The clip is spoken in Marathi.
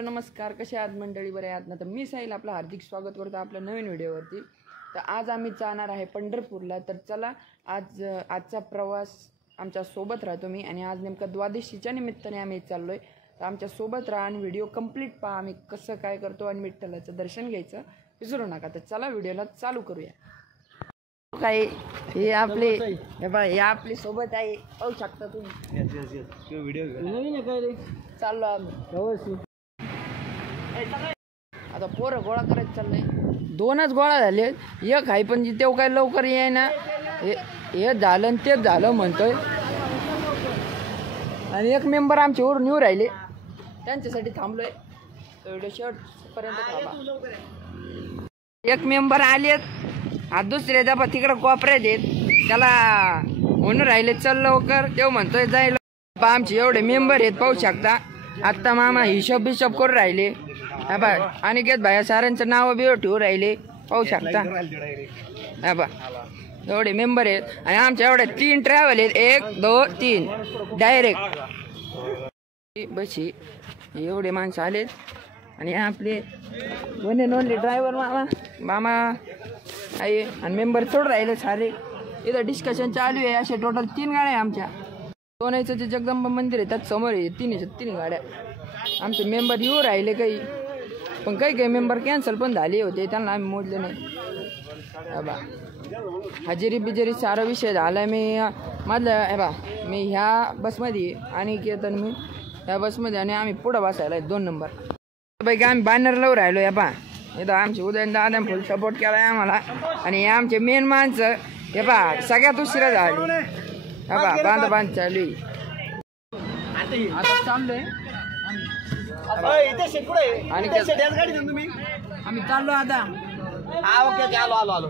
हॅलो नमस्कार, कसे आहात मंडळी? बरे आहात ना? तर मी साहिल आपलं हार्दिक स्वागत करतो आपल्या नवीन व्हिडिओवरती. तर आज आम्ही जाणार आहे पंढरपूरला. तर चला आजचा प्रवास आमच्या सोबत राहतो मी, आणि आज नेमकं द्वादशीच्या निमित्ताने आम्ही चाललो आहे. तर आमच्या सोबत राहा आणि व्हिडिओ कंप्लीट पहा, आम्ही कसं काय करतो आणि विठ्ठलाचं दर्शन घ्यायचं विसरू नका. तर चला व्हिडिओला चालू करूया. काय हे आपले हे आपली सोबत आहे, पाहू शकता तुम्ही. व्हिडिओ नवीन आहे काय रे? चाललो आम्ही. आता पोरं गोळा करायचं चाललंय. 2च गोळा झाले, एक आहे पण तेव्हा काय लवकर ये ना, हे झालं आणि तेच झालं म्हणतोय. आणि एक मेंबर आमचे वरून येऊ राहिले, त्यांच्यासाठी थांबलोय. व्हिडिओ शेवटपर्यंत थांबा. एक मेंबर आलेत, आज दुसरे दबा तिकडं कोपऱ्यात येत, त्याला म्हणून राहिले चल लवकर. तेव्हा म्हणतोय जाईल. आमचे एवढे मेंबर आहेत, पाहू शकता. आत्ता मामा हिशोब बिशोब करून राहिले. हा बा अनिकेत भाया सारांचं नाव बिव ठेवू राहिले, पाहू शकता. हा बा एवढे मेंबर आहेत, आणि आमच्या एवढे 3 ट्रॅव्हल आहेत, 1 2 3 डायरेक्ट बशी. एवढे माणसं आलेत, आणि आपले वन अँड ओनली ड्रायव्हर मामा आहे, आणि मेंबर सोड राहिले सारे. इथं डिस्कशन चालू आहे. असे टोटल 3 गाड्या आहे आमच्या. सोनाईचं जे जगदंबा मंदिर आहे त्यात समोर आहे 3 गाड्या. आमचे मेंबर येऊ राहिले काही, पण काही मेंबर कॅन्सल पण झाले होते, त्यांना आम्ही मोजले नाही. बा हजेरी बिजेरी सारा विषय झाला. मी मधलं बा मी ह्या बसमध्ये आणि केतन मी ह्या बसमध्ये, आणि आम्ही पुढं बसायला 2 नंबर पैकी. आम्ही बॅनर लावून राहिलो. या पा इथं आमचे उदयन दादा फुल सपोर्ट केला आहे आम्हाला. आणि हे आमचे मेन माणसं हे पा सगळ्यात उशिरा झाली. हा बा बांध चालू आता चाललोय. आणि आम्ही चाललो आता. ओके आलो.